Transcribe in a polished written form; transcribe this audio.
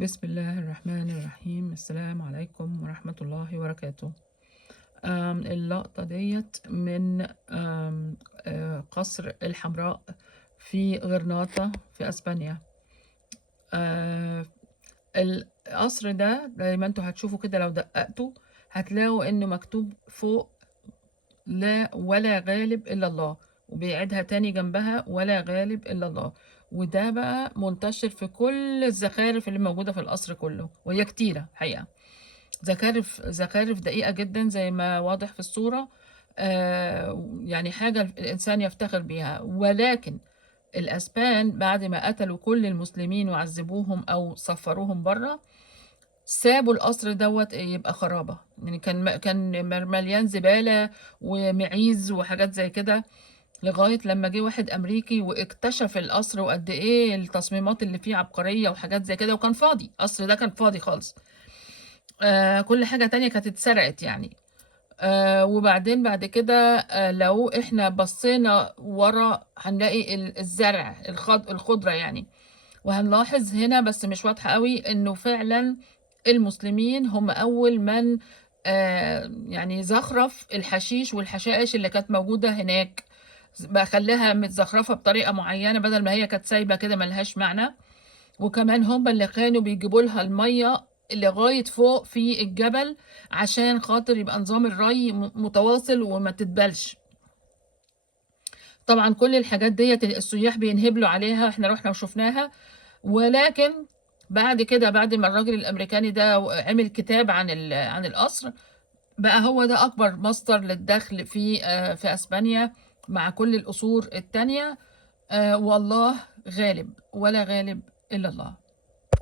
بسم الله الرحمن الرحيم. السلام عليكم ورحمة الله وبركاته. اللقطة ديت من قصر الحمراء في غرناطة في أسبانيا. القصر ده زي ما انتوا هتشوفوا كده، لو دققتوا هتلاقوا انه مكتوب فوق لا ولا غالب إلا الله، وبيعيدها تاني جنبها ولا غالب إلا الله. وده بقى منتشر في كل الزخارف اللي موجودة في القصر كله، وهي كتيرة حقيقة. زخارف دقيقة جدا زي ما واضح في الصورة. يعني حاجة الإنسان يفتخر بيها. ولكن الأسبان بعد ما قتلوا كل المسلمين وعذبوهم أو سفروهم بره، سابوا القصر دوت يبقى خرابة. يعني كان مليان زبالة ومعيز وحاجات زي كده، لغاية لما جه واحد أمريكي واكتشف القصر وقد إيه التصميمات اللي فيه عبقرية وحاجات زي كده. وكان فاضي، القصر ده كان فاضي خالص. كل حاجة تانية كانت اتسرقت يعني. وبعدين بعد كده، لو احنا بصينا ورا هنلاقي الزرع الخضرة يعني. وهنلاحظ هنا بس مش واضحة قوي انه فعلا المسلمين هم اول من يعني زخرف الحشيش والحشائش اللي كانت موجودة هناك، بقى خلاها متزخرفة بطريقة معينة بدل ما هي كانت سايبة كده ملهاش معنى. وكمان هم اللي كانوا بيجيبوا لها المية لغاية فوق في الجبل عشان خاطر يبقى نظام الري متواصل وما تتبلش. طبعا كل الحاجات ديت السياح بينهبلوا عليها، احنا رحنا وشفناها. ولكن بعد كده، بعد ما الراجل الامريكاني ده عمل كتاب عن القصر، بقى هو ده اكبر مصدر للدخل في اسبانيا مع كل القصور التانية. والله غالب ولا غالب الا الله.